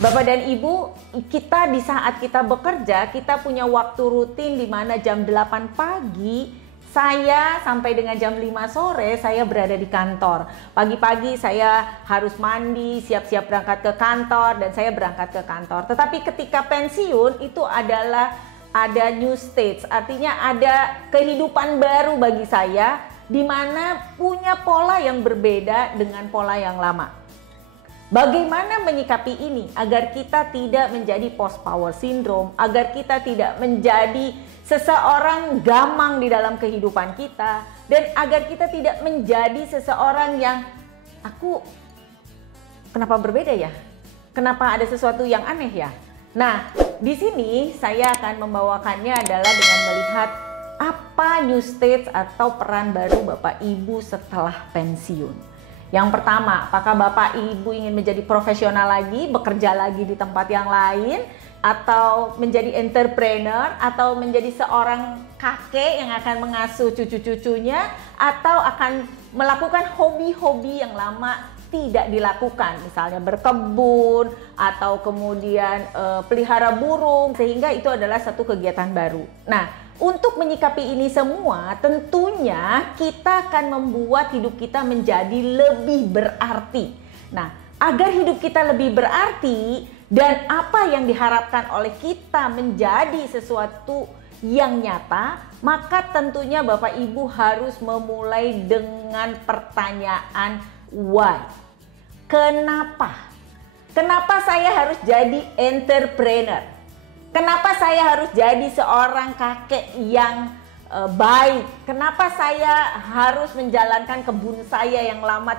Bapak dan Ibu, kita di saat kita bekerja, kita punya waktu rutin di mana jam 8 pagi saya sampai dengan jam 5 sore saya berada di kantor. Pagi-pagi saya harus mandi, siap-siap berangkat ke kantor dan saya berangkat ke kantor. Tetapi ketika pensiun itu adalah ada new stage, artinya ada kehidupan baru bagi saya di mana punya pola yang berbeda dengan pola yang lama. Bagaimana menyikapi ini agar kita tidak menjadi post power syndrome, agar kita tidak menjadi seseorang gamang di dalam kehidupan kita, dan agar kita tidak menjadi seseorang yang kenapa berbeda ya? Kenapa ada sesuatu yang aneh ya? Nah, di sini saya akan membawakannya adalah dengan melihat apa new stage atau peran baru Bapak Ibu setelah pensiun. Yang pertama, apakah Bapak Ibu ingin menjadi profesional lagi, bekerja lagi di tempat yang lain, atau menjadi entrepreneur, atau menjadi seorang kakek yang akan mengasuh cucu-cucunya, atau akan melakukan hobi-hobi yang lama tidak dilakukan, misalnya berkebun, atau kemudian pelihara burung, sehingga itu adalah satu kegiatan baru. Nah, untuk menyikapi ini semua, tentunya kita akan membuat hidup kita menjadi lebih berarti. Nah, agar hidup kita lebih berarti dan apa yang diharapkan oleh kita menjadi sesuatu yang nyata, maka tentunya Bapak Ibu harus memulai dengan pertanyaan why. Kenapa? Kenapa saya harus jadi entrepreneur? Kenapa saya harus jadi seorang kakek yang baik? Kenapa saya harus menjalankan kebun saya yang lama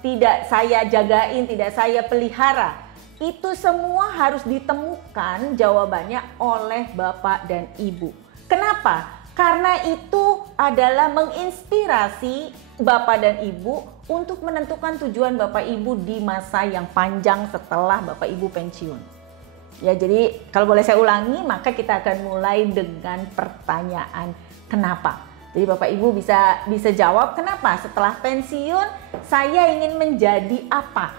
tidak saya jagain, tidak saya pelihara? Itu semua harus ditemukan jawabannya oleh Bapak dan Ibu. Kenapa? Karena itu adalah menginspirasi Bapak dan Ibu untuk menentukan tujuan Bapak Ibu di masa yang panjang setelah Bapak Ibu pensiun. Ya, jadi kalau boleh saya ulangi, maka kita akan mulai dengan pertanyaan kenapa. Jadi Bapak Ibu bisa jawab kenapa setelah pensiun saya ingin menjadi apa.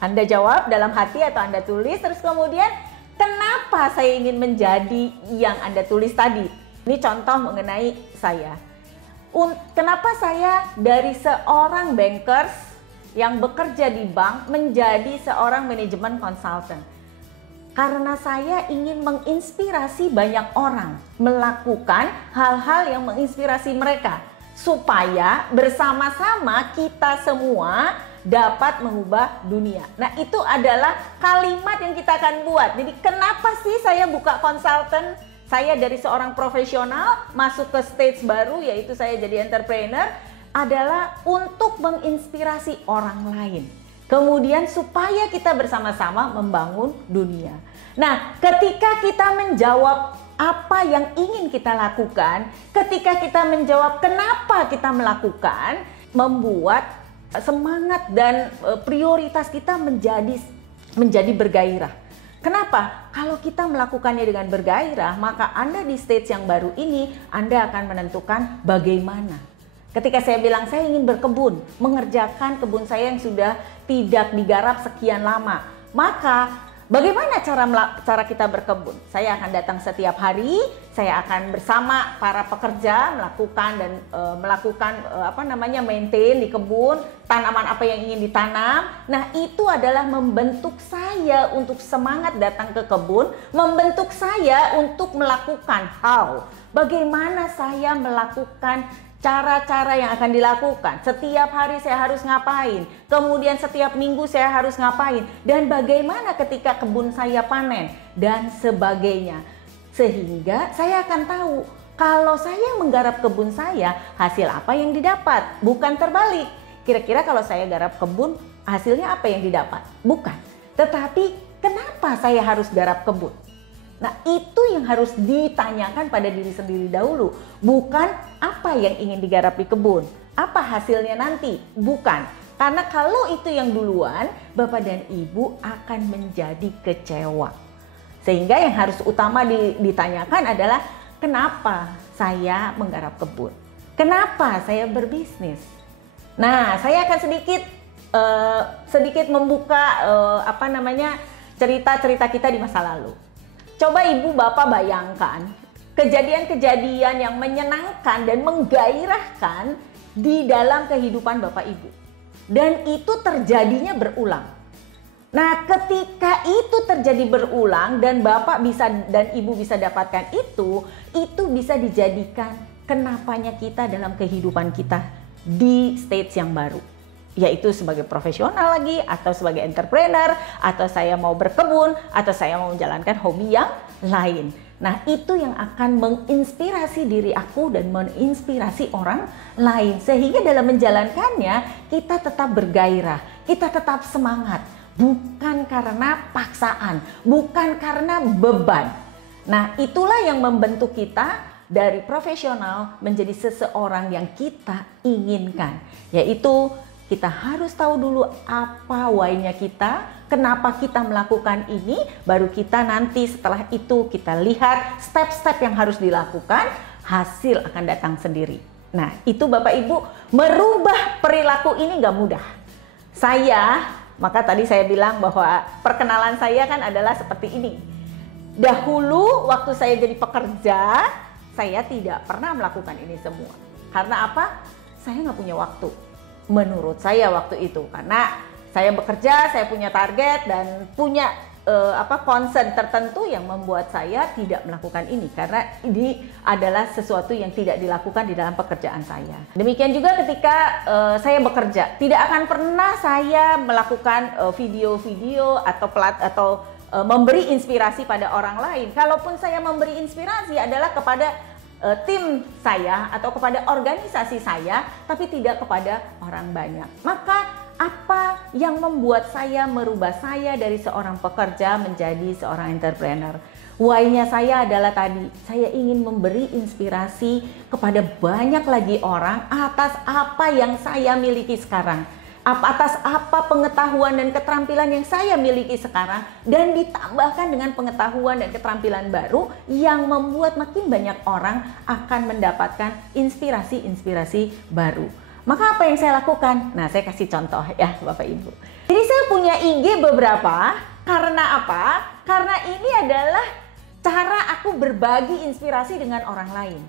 Anda jawab dalam hati atau Anda tulis, terus kemudian kenapa saya ingin menjadi yang Anda tulis tadi. Ini contoh mengenai saya. Kenapa saya dari seorang bankers yang bekerja di bank menjadi seorang manajemen consultant? Karena saya ingin menginspirasi banyak orang melakukan hal-hal yang menginspirasi mereka supaya bersama-sama kita semua dapat mengubah dunia. Nah, itu adalah kalimat yang kita akan buat. Jadi kenapa sih saya buka konsultan? Saya dari seorang profesional masuk ke stage baru, yaitu saya jadi entrepreneur, adalah untuk menginspirasi orang lain. Kemudian supaya kita bersama-sama membangun dunia. Nah, ketika kita menjawab apa yang ingin kita lakukan, ketika kita menjawab kenapa kita melakukan, membuat semangat dan prioritas kita menjadi bergairah. Kenapa? Kalau kita melakukannya dengan bergairah, maka Anda di stage yang baru ini, Anda akan menentukan bagaimana. Ketika saya bilang saya ingin berkebun, mengerjakan kebun saya yang sudah tidak digarap sekian lama, maka bagaimana cara kita berkebun? Saya akan datang setiap hari, saya akan bersama para pekerja melakukan maintain di kebun, tanaman apa yang ingin ditanam. Nah, itu adalah membentuk saya untuk semangat datang ke kebun, membentuk saya untuk melakukan bagaimana saya melakukan cara-cara yang akan dilakukan. Setiap hari saya harus ngapain, kemudian setiap minggu saya harus ngapain, dan bagaimana ketika kebun saya panen, dan sebagainya. Sehingga saya akan tahu, kalau saya menggarap kebun saya, hasil apa yang didapat. Bukan terbalik, kira-kira kalau saya garap kebun, hasilnya apa yang didapat. Bukan, tetapi kenapa saya harus garap kebun? Nah, itu yang harus ditanyakan pada diri sendiri dahulu. Bukan apa yang ingin digarap di kebun, apa hasilnya nanti. Bukan, karena kalau itu yang duluan, Bapak dan Ibu akan menjadi kecewa. Sehingga yang harus utama ditanyakan adalah kenapa saya menggarap kebun? Kenapa saya berbisnis? Nah, saya akan sedikit sedikit membuka cerita-cerita kita di masa lalu. Coba ibu bapak bayangkan kejadian-kejadian yang menyenangkan dan menggairahkan di dalam kehidupan bapak ibu. Dan itu terjadinya berulang. Nah, ketika itu terjadi berulang dan bapak bisa dan ibu bisa dapatkan itu bisa dijadikan kenapanya kita dalam kehidupan kita di stage yang baru. Yaitu sebagai profesional lagi, atau sebagai entrepreneur, atau saya mau berkebun, atau saya mau menjalankan hobi yang lain. Nah, itu yang akan menginspirasi diri aku dan menginspirasi orang lain. Sehingga dalam menjalankannya kita tetap bergairah, kita tetap semangat. Bukan karena paksaan, bukan karena beban. Nah, itulah yang membentuk kita dari profesional menjadi seseorang yang kita inginkan. Yaitu kita harus tahu dulu apa why-nya kita, kenapa kita melakukan ini, baru kita nanti setelah itu kita lihat step-step yang harus dilakukan, hasil akan datang sendiri. Nah, itu Bapak Ibu, merubah perilaku ini gak mudah. Maka tadi saya bilang bahwa perkenalan saya kan adalah seperti ini. Dahulu waktu saya jadi pekerja, saya tidak pernah melakukan ini semua. Karena apa? Saya nggak punya waktu. Menurut saya waktu itu, karena saya bekerja, saya punya target dan punya concern tertentu yang membuat saya tidak melakukan ini, karena ini adalah sesuatu yang tidak dilakukan di dalam pekerjaan saya. Demikian juga ketika saya bekerja, tidak akan pernah saya melakukan video-video atau memberi inspirasi pada orang lain. Kalaupun saya memberi inspirasi adalah kepada tim saya atau kepada organisasi saya, tapi tidak kepada orang banyak. Maka apa yang membuat saya merubah saya dari seorang pekerja menjadi seorang entrepreneur? Why-nya saya adalah tadi, saya ingin memberi inspirasi kepada banyak lagi orang atas apa yang saya miliki sekarang. Atas apa pengetahuan dan keterampilan yang saya miliki sekarang, dan ditambahkan dengan pengetahuan dan keterampilan baru yang membuat makin banyak orang akan mendapatkan inspirasi-inspirasi baru. Maka apa yang saya lakukan? Nah, saya kasih contoh ya Bapak Ibu. Jadi saya punya IG beberapa, karena apa? Karena ini adalah cara aku berbagi inspirasi dengan orang lain.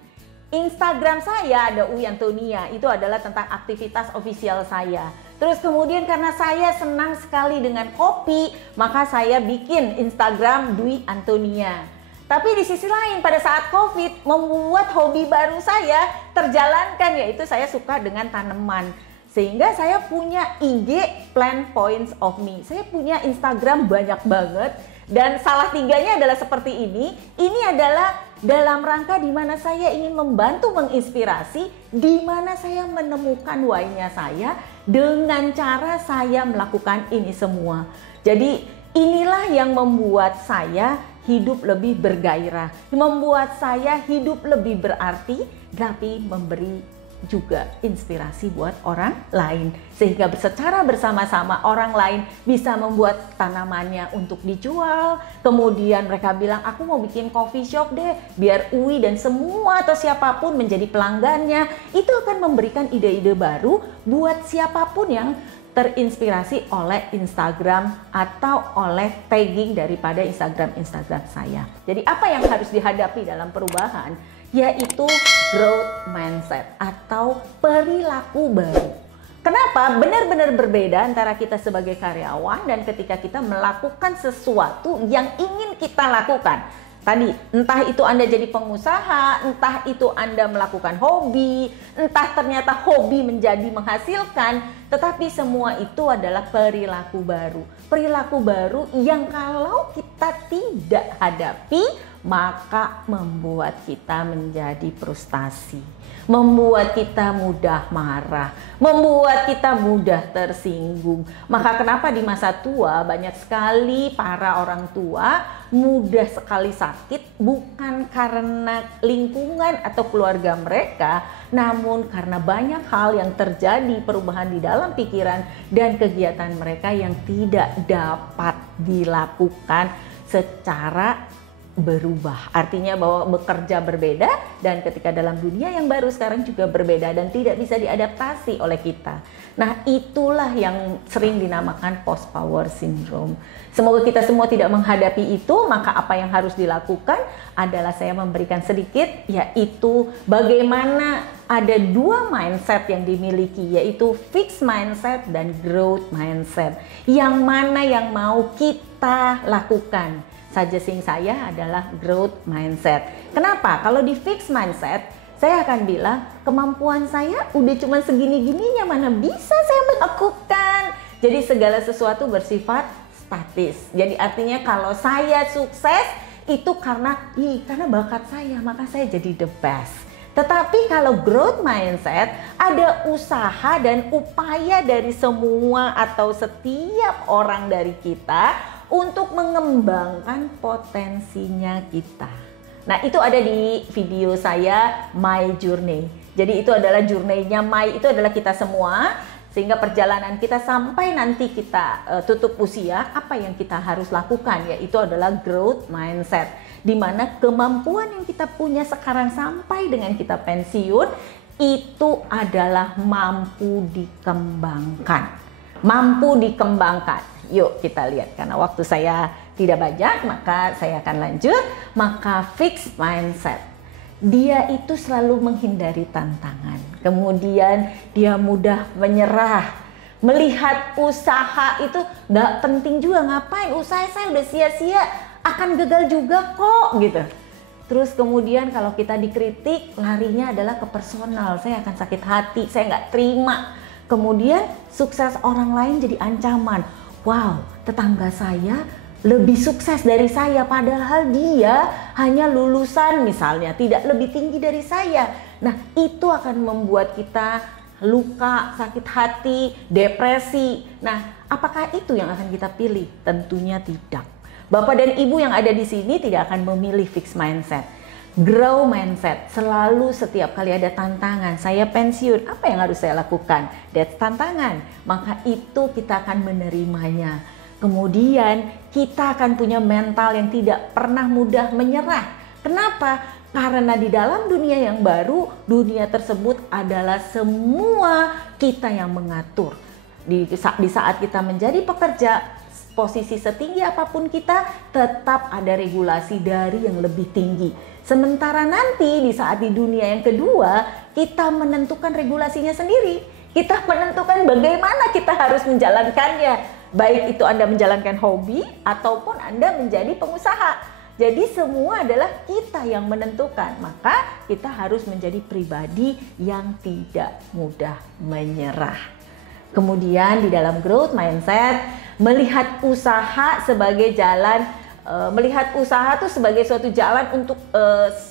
Instagram saya ada Uwi Antonia, itu adalah tentang aktivitas official saya. Terus kemudian karena saya senang sekali dengan kopi, maka saya bikin Instagram Dwi Antonia. Tapi di sisi lain pada saat COVID membuat hobi baru saya terjalankan, yaitu saya suka dengan tanaman. Sehingga saya punya IG Plant Points of Me. Saya punya Instagram banyak banget. Dan salah tiganya adalah seperti ini. Ini adalah dalam rangka di mana saya ingin membantu menginspirasi, di mana saya menemukan why-nya saya dengan cara saya melakukan ini semua. Jadi inilah yang membuat saya hidup lebih bergairah, membuat saya hidup lebih berarti, tapi memberi juga inspirasi buat orang lain, sehingga secara bersama-sama orang lain bisa membuat tanamannya untuk dijual. Kemudian mereka bilang, aku mau bikin coffee shop deh, biar Uwi dan semua atau siapapun menjadi pelanggannya. Itu akan memberikan ide-ide baru buat siapapun yang terinspirasi oleh Instagram atau oleh tagging daripada Instagram saya. Jadi apa yang harus dihadapi dalam perubahan? Yaitu growth mindset atau perilaku baru. Kenapa? Benar-benar berbeda antara kita sebagai karyawan dan ketika kita melakukan sesuatu yang ingin kita lakukan. Tadi, entah itu Anda jadi pengusaha, entah itu Anda melakukan hobi, entah ternyata hobi menjadi menghasilkan, tetapi semua itu adalah perilaku baru. Perilaku baru yang kalau kita tidak hadapi, maka membuat kita menjadi frustasi, membuat kita mudah marah, membuat kita mudah tersinggung. Maka kenapa di masa tua banyak sekali para orang tua mudah sekali sakit, bukan karena lingkungan atau keluarga mereka, namun karena banyak hal yang terjadi, perubahan di dalam pikiran dan kegiatan mereka yang tidak dapat dilakukan secara berubah. Artinya bahwa bekerja berbeda dan ketika dalam dunia yang baru sekarang juga berbeda dan tidak bisa diadaptasi oleh kita. Nah, itulah yang sering dinamakan post power syndrome. Semoga kita semua tidak menghadapi itu. Maka apa yang harus dilakukan adalah saya memberikan sedikit, yaitu bagaimana ada dua mindset yang dimiliki, yaitu fixed mindset dan growth mindset. Yang mana yang mau kita lakukan? Suggesting saya adalah growth mindset. Kenapa? Kalau di fixed mindset, saya akan bilang kemampuan saya udah cuma segini-gininya, mana bisa saya melakukan. Jadi segala sesuatu bersifat statis. Jadi artinya kalau saya sukses itu karena bakat saya, maka saya jadi the best. Tetapi kalau growth mindset, ada usaha dan upaya dari semua atau setiap orang dari kita untuk mengembangkan potensinya kita. Nah, itu ada di video saya My Journey. Jadi itu adalah journey-nya My, itu adalah kita semua. Sehingga perjalanan kita sampai nanti kita tutup usia, apa yang kita harus lakukan, yaitu adalah growth mindset. Di mana kemampuan yang kita punya sekarang sampai dengan kita pensiun, itu adalah mampu dikembangkan. Mampu dikembangkan. Yuk kita lihat, karena waktu saya tidak banyak maka saya akan lanjut. Maka fixed mindset, dia itu selalu menghindari tantangan. Kemudian dia mudah menyerah. Melihat usaha itu nggak penting juga, ngapain usaha saya udah sia-sia, akan gagal juga kok gitu. Terus kemudian kalau kita dikritik, larinya adalah ke personal, saya akan sakit hati, saya nggak terima. Kemudian sukses orang lain jadi ancaman. Wow, tetangga saya lebih sukses dari saya, padahal dia hanya lulusan misalnya, tidak lebih tinggi dari saya. Nah, itu akan membuat kita luka, sakit hati, depresi. Nah, apakah itu yang akan kita pilih? Tentunya tidak. Bapak dan Ibu yang ada di sini tidak akan memilih fixed mindset. Grow mindset, selalu setiap kali ada tantangan, saya pensiun, apa yang harus saya lakukan? That's tantangan, maka itu kita akan menerimanya. Kemudian kita akan punya mental yang tidak pernah mudah menyerah. Kenapa? Karena di dalam dunia yang baru, dunia tersebut adalah semua kita yang mengatur. Di saat kita menjadi pekerja, posisi setinggi apapun kita, tetap ada regulasi dari yang lebih tinggi. Sementara nanti di saat di dunia yang kedua, kita menentukan regulasinya sendiri. Kita menentukan bagaimana kita harus menjalankannya. Baik itu Anda menjalankan hobi ataupun Anda menjadi pengusaha. Jadi semua adalah kita yang menentukan. Maka kita harus menjadi pribadi yang tidak mudah menyerah. Kemudian di dalam growth mindset, melihat usaha sebagai jalan, melihat usaha itu sebagai suatu jalan untuk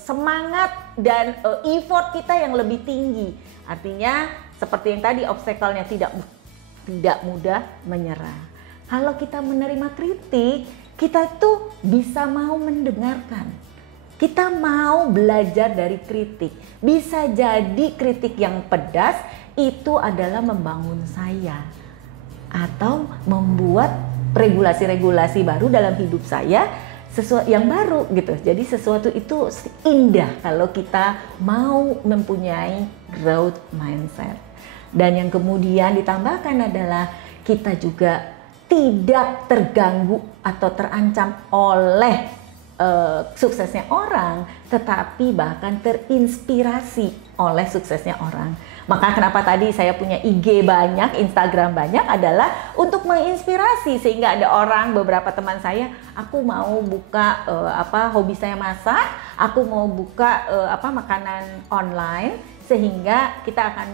semangat dan effort kita yang lebih tinggi. Artinya seperti yang tadi, obstacle-nya tidak mudah menyerah. Kalau kita menerima kritik, kita tuh bisa mau mendengarkan. Kita mau belajar dari kritik. Bisa jadi kritik yang pedas itu adalah membangun saya. Atau membuat regulasi-regulasi baru dalam hidup saya, sesuatu yang baru gitu. Jadi sesuatu itu indah kalau kita mau mempunyai growth mindset. Dan yang kemudian ditambahkan adalah kita juga tidak terganggu atau terancam oleh suksesnya orang, tetapi bahkan terinspirasi oleh suksesnya orang. Maka kenapa tadi saya punya IG banyak, Instagram banyak adalah untuk menginspirasi, sehingga ada orang, beberapa teman saya, aku mau buka hobi saya masak, aku mau buka makanan online, sehingga kita akan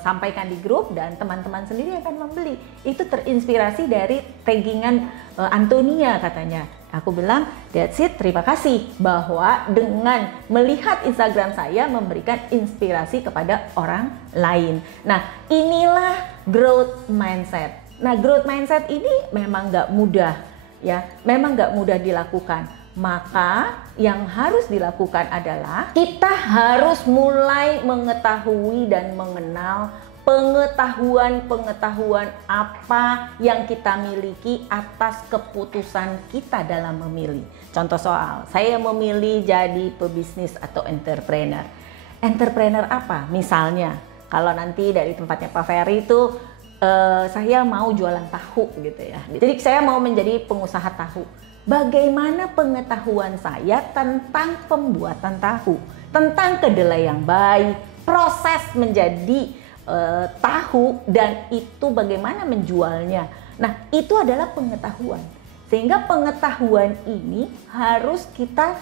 sampaikan di grup dan teman-teman sendiri akan membeli. Itu terinspirasi dari taggingan Antonia katanya. Aku bilang, that's it, terima kasih bahwa dengan melihat Instagram saya memberikan inspirasi kepada orang lain. Nah, inilah growth mindset. Nah, growth mindset ini memang nggak mudah, ya, memang nggak mudah dilakukan. Maka yang harus dilakukan adalah kita harus mulai mengetahui dan mengenal pengetahuan apa yang kita miliki atas keputusan kita dalam memilih. Contoh soal, saya memilih jadi pebisnis atau entrepreneur. Entrepreneur apa? Misalnya, kalau nanti dari tempatnya Pak Ferry itu saya mau jualan tahu gitu ya. Jadi saya mau menjadi pengusaha tahu. Bagaimana pengetahuan saya tentang pembuatan tahu, tentang kedelai yang baik, proses menjadi tahu, dan itu bagaimana menjualnya. Nah, itu adalah pengetahuan. Sehingga pengetahuan ini harus kita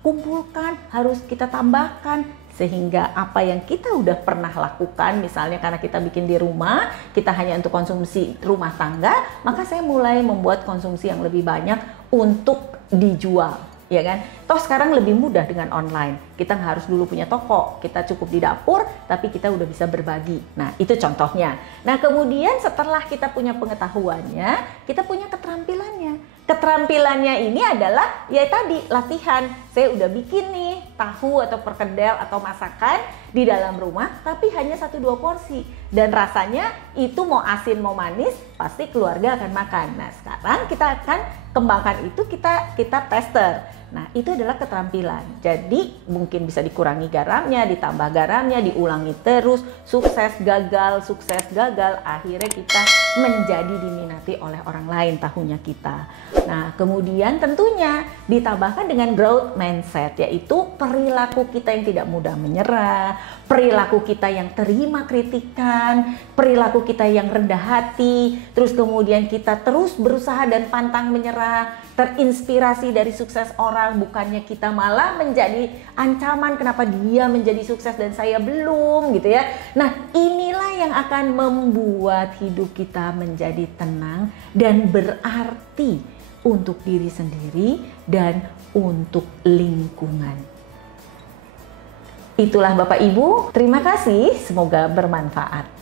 kumpulkan, harus kita tambahkan, sehingga apa yang kita udah pernah lakukan, misalnya karena kita bikin di rumah, kita hanya untuk konsumsi rumah tangga, maka saya mulai membuat konsumsi yang lebih banyak untuk dijual, ya kan? Toh sekarang lebih mudah dengan online. Kita nggak harus dulu punya toko, kita cukup di dapur, tapi kita udah bisa berbagi. Nah, itu contohnya. Nah, kemudian setelah kita punya pengetahuannya, kita punya keterampilannya. Keterampilannya ini adalah ya tadi latihan. Saya udah bikin nih tahu atau perkedel atau masakan di dalam rumah, tapi hanya 1-2 porsi. Dan rasanya itu mau asin mau manis, pasti keluarga akan makan. Nah, sekarang kita akan kembangkan itu, kita tester. Nah, itu adalah keterampilan. Jadi mungkin bisa dikurangi garamnya, ditambah garamnya, diulangi terus, sukses gagal, akhirnya kita menjadi diminati oleh orang lain tahunya kita. Nah, kemudian tentunya ditambahkan dengan growth mindset, yaitu perilaku kita yang tidak mudah menyerah, perilaku kita yang terima kritikan, perilaku kita yang rendah hati, terus kemudian kita terus berusaha dan pantang menyerah, terinspirasi dari sukses orang, bukannya kita malah menjadi ancaman kenapa dia menjadi sukses dan saya belum gitu ya. Nah, inilah yang akan membuat hidup kita menjadi tenang dan berarti untuk diri sendiri dan untuk lingkungan. Itulah Bapak Ibu, terima kasih, semoga bermanfaat.